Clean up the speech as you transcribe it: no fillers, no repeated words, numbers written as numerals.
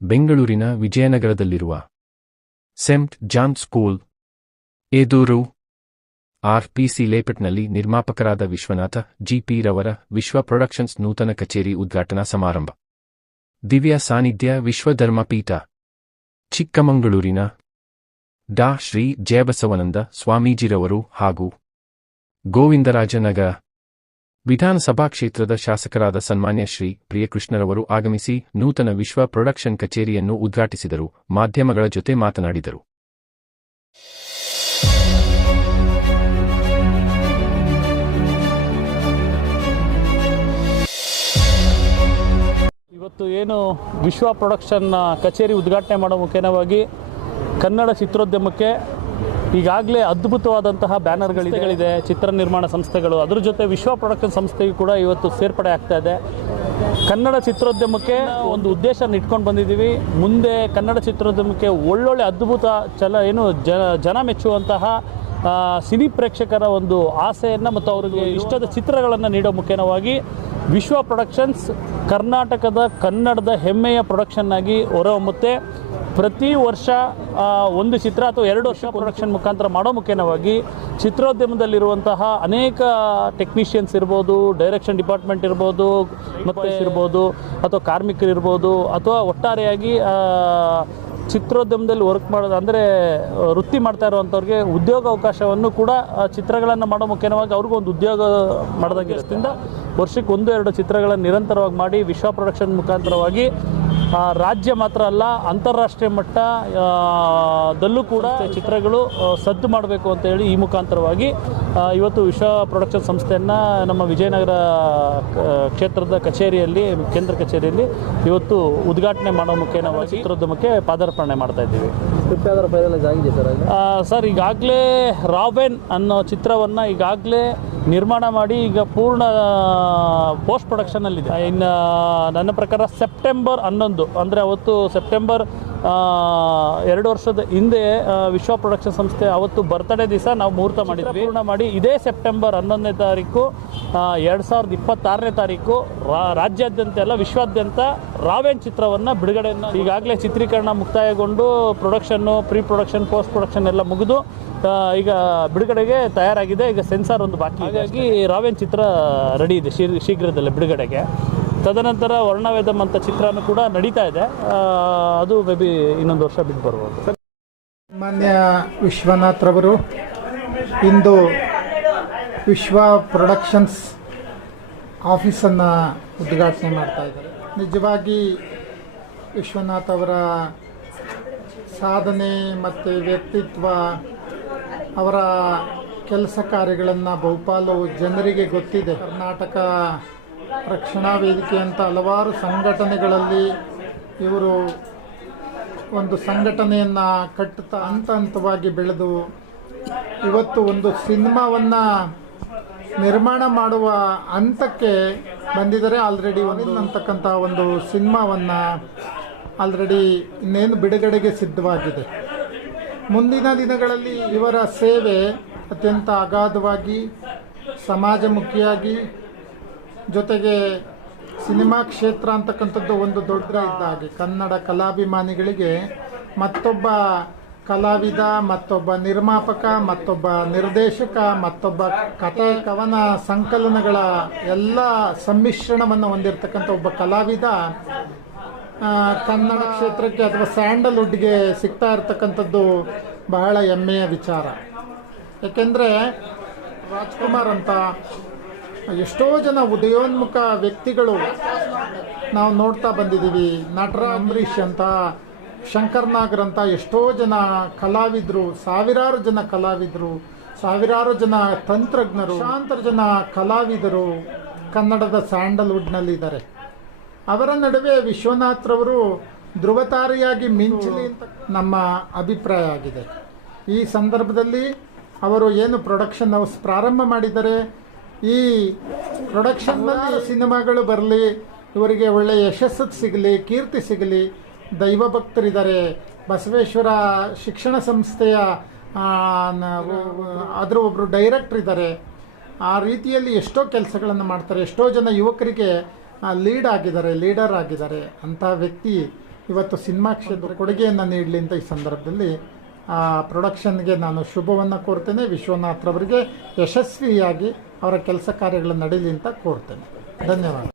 ಬೆಂಗಳೂರಿನ ವಿಜಯನಗರದಲ್ಲಿರುವ scent John school ಎದುರು ಆರ್.ಪಿ.ಸಿ. ಲೇಔಟ್ನಲ್ಲಿ ನಿರ್ಮಾಪಕರಾದ ವಿಶ್ವನಾಥ ಜಿ.ಪಿ. ರವರ ವಿಶ್ವ ಪ್ರೊಡಕ್ಷನ್ಸ್ ನೂತನ ಕಚೇರಿ ಉದ್ಘಾಟನಾ ಸಮಾರಂಭ. ದಿವ್ಯ ಸಾನ್ನಿಧ್ಯ ವಿಶ್ವಧರ್ಮಪೀಠ ಚಿಕ್ಕಮಗಳೂರಿನ ಡಾ. ಶ್ರೀ ಜಯಬಸವನಂದ ಸ್ವಾಮೀಜಿರವರು ಹಾಗೂ ಗೋವಿಂದರಾಜನಗರ ವಿಧಾನಸಭಾ ಕ್ಷೇತ್ರದ ಶಾಸಕರಾದ ಸನ್ಮಾನ್ಯ ಶ್ರೀ ಪ್ರಿಯಕೃಷ್ಣರವರು ಆಗಮಿಸಿ ನೂತನ ವಿಶ್ವ ಪ್ರೊಡಕ್ಷನ್ ಕಚೇರಿಯನ್ನು ಉದ್ಘಾಟಿಸಿದರು. ಮಾಧ್ಯಮಗಳ ಜೊತೆ ಮಾತನಾಡಿದರು. ಇವತ್ತು ಏನು ವಿಶ್ವ ಪ್ರೊಡಕ್ಷನ್ ಕಚೇರಿ ಉದ್ಘಾಟನೆ ಮಾಡೋ ಮುಖೇನವಾಗಿ ಕನ್ನಡ ಚಿತ್ರೋದ್ಯಮಕ್ಕೆ ಈಗಾಗಲೇ ಅದ್ಭುತವಾದಂತಹ ಬ್ಯಾನರ್ಗಳಿದೆ, ಚಿತ್ರ ನಿರ್ಮಾಣ ಸಂಸ್ಥೆಗಳು, ಅದರ ಜೊತೆ ವಿಶ್ವ ಪ್ರೊಡಕ್ಷನ್ ಸಂಸ್ಥೆಗೂ ಕೂಡ ಇವತ್ತು ಸೇರ್ಪಡೆ ಆಗ್ತಾ ಇದೆ. ಕನ್ನಡ ಚಿತ್ರೋದ್ಯಮಕ್ಕೆ ಒಂದು ಉದ್ದೇಶ ಇಟ್ಕೊಂಡು ಬಂದಿದ್ದೀವಿ. ಮುಂದೆ ಕನ್ನಡ ಚಿತ್ರೋದ್ಯಮಕ್ಕೆ ಒಳ್ಳೊಳ್ಳೆ ಅದ್ಭುತ ಜನ ಮೆಚ್ಚುವಂತಹ ಸಿನಿ ಪ್ರೇಕ್ಷಕರ ಒಂದು ಆಸೆಯನ್ನು ಮತ್ತು ಅವರಿಗೆ ಇಷ್ಟದ ಚಿತ್ರಗಳನ್ನು ನೀಡೋ ಮುಖೇನವಾಗಿ ವಿಶ್ವ ಪ್ರೊಡಕ್ಷನ್ಸ್ ಕರ್ನಾಟಕದ ಕನ್ನಡದ ಹೆಮ್ಮೆಯ ಪ್ರೊಡಕ್ಷನ್ ಆಗಿ ಹೊರಹೊಮ್ಮುತ್ತೆ. ಪ್ರತಿ ವರ್ಷ ಒಂದು ಚಿತ್ರ ಅಥವಾ 2 ವರ್ಷ ಪ್ರೊಡಕ್ಷನ್ ಮುಖಾಂತರ ಮಾಡೋ ಮುಖೇನವಾಗಿ ಚಿತ್ರೋದ್ಯಮದಲ್ಲಿರುವಂತಹ ಅನೇಕ ಟೆಕ್ನಿಷಿಯನ್ಸ್ ಇರ್ಬೋದು, ಡೈರೆಕ್ಷನ್ ಡಿಪಾರ್ಟ್ಮೆಂಟ್ ಇರ್ಬೋದು, ಮತ್ತು ಅಥವಾ ಕಾರ್ಮಿಕರಿರ್ಬೋದು, ಅಥವಾ ಒಟ್ಟಾರೆಯಾಗಿ ಚಿತ್ರೋದ್ಯಮದಲ್ಲಿ ವರ್ಕ್ ಮಾಡೋದು ಅಂದರೆ ವೃತ್ತಿ ಮಾಡ್ತಾ ಇರುವಂಥವ್ರಿಗೆ ಉದ್ಯೋಗ ಅವಕಾಶವನ್ನು ಕೂಡ ಚಿತ್ರಗಳನ್ನು ಮಾಡೋ ಮುಖೇನವಾಗಿ ಅವ್ರಿಗೂ ಒಂದು ಉದ್ಯೋಗ ಮಾಡೋದಾಗಿರೋದ್ರಿಂದ ವರ್ಷಕ್ಕೆ 1-2 ಚಿತ್ರಗಳನ್ನು ನಿರಂತರವಾಗಿ ಮಾಡಿ ವಿಶ್ವ ಪ್ರೊಡಕ್ಷನ್ ಮುಖಾಂತರವಾಗಿ ರಾಜ್ಯ ಮಾತ್ರ ಅಲ್ಲ ಅಂತಾರಾಷ್ಟ್ರೀಯ ಮಟ್ಟದಲ್ಲೂ ಕೂಡ ಚಿತ್ರಗಳು ಸದ್ದು ಮಾಡಬೇಕು ಅಂತ ಹೇಳಿ ಈ ಮುಖಾಂತರವಾಗಿ ಇವತ್ತು ವಿಶ್ವ ಪ್ರೊಡಕ್ಷನ್ ಸಂಸ್ಥೆಯನ್ನು ನಮ್ಮ ವಿಜಯನಗರ ಕ್ಷೇತ್ರದ ಕಚೇರಿಯಲ್ಲಿ, ಕೇಂದ್ರ ಕಚೇರಿಯಲ್ಲಿ ಇವತ್ತು ಉದ್ಘಾಟನೆ ಮಾಡೋ ಮುಖೇನವಾಗಿ ಚಿತ್ರೋದ್ಯಮಕ್ಕೆ ಪಾದಾರ್ಪಣೆ ಮಾಡ್ತಾ ಇದ್ದೀವಿ. ಸರ್, ಈಗಾಗಲೇ ರಾವೆನ್ ಅನ್ನೋ ಚಿತ್ರವನ್ನು ಈಗಾಗಲೇ ನಿರ್ಮಾಣ ಮಾಡಿ ಈಗ ಪೂರ್ಣ ಪೋಸ್ಟ್ ಪ್ರೊಡಕ್ಷನಲ್ಲಿದೆ. ಇನ್ನು ನನ್ನ ಪ್ರಕಾರ ಸೆಪ್ಟೆಂಬರ್ 11 ಅಂದರೆ ಅವತ್ತು ಸೆಪ್ಟೆಂಬರ್ 2 ವರ್ಷದ ಹಿಂದೆ ವಿಶ್ವ ಪ್ರೊಡಕ್ಷನ್ ಸಂಸ್ಥೆ ಅವತ್ತು ಬರ್ತ್ಡೇ ದಿವಸ ನಾವು ಮುಹೂರ್ತ ಮಾಡಿದ್ವಿ. ಪೂರ್ಣ ಮಾಡಿ ಇದೇ ಸೆಪ್ಟೆಂಬರ್ 11ನೇ ತಾರೀಕು 2026ನೇ ತಾರೀಕು ರಾಜ್ಯಾದ್ಯಂತ ಎಲ್ಲ ವಿಶ್ವಾದ್ಯಂತ ರಾವೆನ್ ಚಿತ್ರವನ್ನು ಬಿಡುಗಡೆಯನ್ನು ಈಗಾಗಲೇ ಚಿತ್ರೀಕರಣ ಮುಕ್ತಾಯಗೊಂಡು ಪ್ರೊಡಕ್ಷನ್ನು, ಪ್ರೀ ಪ್ರೊಡಕ್ಷನ್, ಪೋಸ್ಟ್ ಪ್ರೊಡಕ್ಷನ್ ಎಲ್ಲ ಮುಗಿದು ಈಗ ಬಿಡುಗಡೆಗೆ ತಯಾರಾಗಿದೆ. ಈಗ ಸೆನ್ಸಾರ್ ಒಂದು ಬಾಕಿ, ಹಾಗಾಗಿ ರಾವೆನ್ ಚಿತ್ರ ರೆಡಿ ಇದೆ ಶೀಘ್ರದಲ್ಲೇ ಬಿಡುಗಡೆಗೆ. ತದನಂತರ ವರ್ಣವೇದಂ ಅಂತ ಚಿತ್ರನೂ ಕೂಡ ನಡೀತಾ ಇದೆ. ಅದು ಮೇ ಬಿ ಇನ್ನೊಂದು ವರ್ಷ ಬಿಟ್ಟು ಬರ್ಬೋದು. ಮಾನ್ಯ ವಿಶ್ವನಾಥ್ರವರು ಇಂದು ವಿಶ್ವ ಪ್ರೊಡಕ್ಷನ್ಸ್ ಆಫೀಸನ್ನು ಉದ್ಘಾಟನೆ ಮಾಡ್ತಾ ಇದ್ದಾರೆ. ನಿಜವಾಗಿ ವಿಶ್ವನಾಥ್ ಅವರ ಸಾಧನೆ ಮತ್ತು ವ್ಯಕ್ತಿತ್ವ, ಅವರ ಕೆಲಸ ಕಾರ್ಯಗಳನ್ನು ಬಹುಪಾಲು ಜನರಿಗೆ ಗೊತ್ತಿದೆ. ಕರ್ನಾಟಕ ರಕ್ಷಣಾ ವೇದಿಕೆ ಅಂತ ಹಲವಾರು ಸಂಘಟನೆಗಳಲ್ಲಿ ಇವರು ಒಂದು ಸಂಘಟನೆಯನ್ನು ಕಟ್ಟುತ್ತಾ ಹಂತವಾಗಿ ಬೆಳೆದು ಇವತ್ತು ಒಂದು ಸಿನಿಮಾವನ್ನು ನಿರ್ಮಾಣ ಮಾಡುವ ಹಂತಕ್ಕೆ ಬಂದಿದ್ದಾರೆ. ಆಲ್ರೆಡಿ ಅಂತಕ್ಕಂಥ ಒಂದು ಸಿನಿಮಾವನ್ನು ಆಲ್ರೆಡಿ ಇನ್ನೇನು ಬಿಡುಗಡೆಗೆ ಸಿದ್ಧವಾಗಿದೆ. ಮುಂದಿನ ದಿನಗಳಲ್ಲಿ ಇವರ ಸೇವೆ ಅತ್ಯಂತ ಅಗಾಧವಾಗಿ, ಸಮಾಜಮುಖಿಯಾಗಿ, ಜೊತೆಗೆ ಸಿನಿಮಾ ಕ್ಷೇತ್ರ ಅಂತಕ್ಕಂಥದ್ದು ಒಂದು ದೊಡ್ಡ ಇದ್ದಾಗೆ ಕನ್ನಡ ಕಲಾಭಿಮಾನಿಗಳಿಗೆ ಮತ್ತೊಬ್ಬ ಕಲಾವಿದ, ಮತ್ತೊಬ್ಬ ನಿರ್ಮಾಪಕ, ಮತ್ತೊಬ್ಬ ನಿರ್ದೇಶಕ, ಮತ್ತೊಬ್ಬ ಕಥೆ ಕವನ ಸಂಕಲನಗಳ ಎಲ್ಲ ಸಮ್ಮಿಶ್ರಣವನ್ನು ಹೊಂದಿರತಕ್ಕಂಥ ಒಬ್ಬ ಕಲಾವಿದ ಕನ್ನಡ ಕ್ಷೇತ್ರಕ್ಕೆ ಅಥವಾ ಸ್ಯಾಂಡಲ್ವುಡ್ಗೆ ಸಿಗ್ತಾ ಇರತಕ್ಕಂಥದ್ದು ಬಹಳ ಹೆಮ್ಮೆಯ ವಿಚಾರ. ಏಕೆಂದರೆ ರಾಜ್ಕುಮಾರ್ ಅಂತ ಎಷ್ಟೋ ಜನ ಉದಯೋನ್ಮುಖ ವ್ಯಕ್ತಿಗಳು ನಾವು ನೋಡ್ತಾ ಬಂದಿದ್ದೀವಿ. ನಟರ ಅಂಬರೀಷ್ ಅಂತ, ಶಂಕರ್ ನಾಗರ್ ಅಂತ ಎಷ್ಟೋ ಜನ ಕಲಾವಿದರು, ಸಾವಿರಾರು ಜನ ಕಲಾವಿದರು, ಸಾವಿರಾರು ಜನ ತಂತ್ರಜ್ಞರು, ಲಕ್ಷಾಂತರ ಜನ ಕಲಾವಿದರು ಕನ್ನಡದ ಸ್ಯಾಂಡಲ್ವುಡ್ನಲ್ಲಿದ್ದಾರೆ. ಅವರ ನಡುವೆ ವಿಶ್ವನಾಥ್ರವರು ಧ್ರುವತಾರಿಯಾಗಿ ಮಿಂಚಲಿ ಅಂತ ನಮ್ಮ ಅಭಿಪ್ರಾಯ ಆಗಿದೆ. ಈ ಸಂದರ್ಭದಲ್ಲಿ ಅವರು ಏನು ಪ್ರೊಡಕ್ಷನ್ ಹೌಸ್ ಪ್ರಾರಂಭ ಮಾಡಿದ್ದಾರೆ, ಈ ಪ್ರೊಡಕ್ಷನ್ನಲ್ಲಿ ಸಿನಿಮಾಗಳು ಬರಲಿ, ಇವರಿಗೆ ಒಳ್ಳೆಯ ಯಶಸ್ಸು ಸಿಗಲಿ, ಕೀರ್ತಿ ಸಿಗಲಿ. ದೈವ ಭಕ್ತರಿದ್ದಾರೆ. ಬಸವೇಶ್ವರ ಶಿಕ್ಷಣ ಸಂಸ್ಥೆಯ ಅದರ ಒಬ್ಬರು ಡೈರೆಕ್ಟರ್ ಇದ್ದಾರೆ. ಆ ರೀತಿಯಲ್ಲಿ ಎಷ್ಟೋ ಕೆಲಸಗಳನ್ನು ಮಾಡ್ತಾರೆ. ಎಷ್ಟೋ ಜನ ಯುವಕರಿಗೆ ಲೀಡರ್ ಆಗಿದ್ದಾರೆ. ಅಂಥ ವ್ಯಕ್ತಿ ಇವತ್ತು ಸಿನಿಮಾ ಕ್ಷೇತ್ರ ಕೊಡುಗೆಯನ್ನು ನೀಡಲಿ ಅಂತ ಈ ಸಂದರ್ಭದಲ್ಲಿ ಆ ಪ್ರೊಡಕ್ಷನ್ಗೆ ನಾನು ಶುಭವನ್ನು ಕೋರ್ತೇನೆ. ವಿಶ್ವನಾಥ್ರವರಿಗೆ ಯಶಸ್ವಿಯಾಗಿ ಅವರ ಕೆಲಸ ಕಾರ್ಯಗಳು ನಡೀಲಿ ಅಂತ ಕೋರ್ತೇನೆ. ಧನ್ಯವಾದ.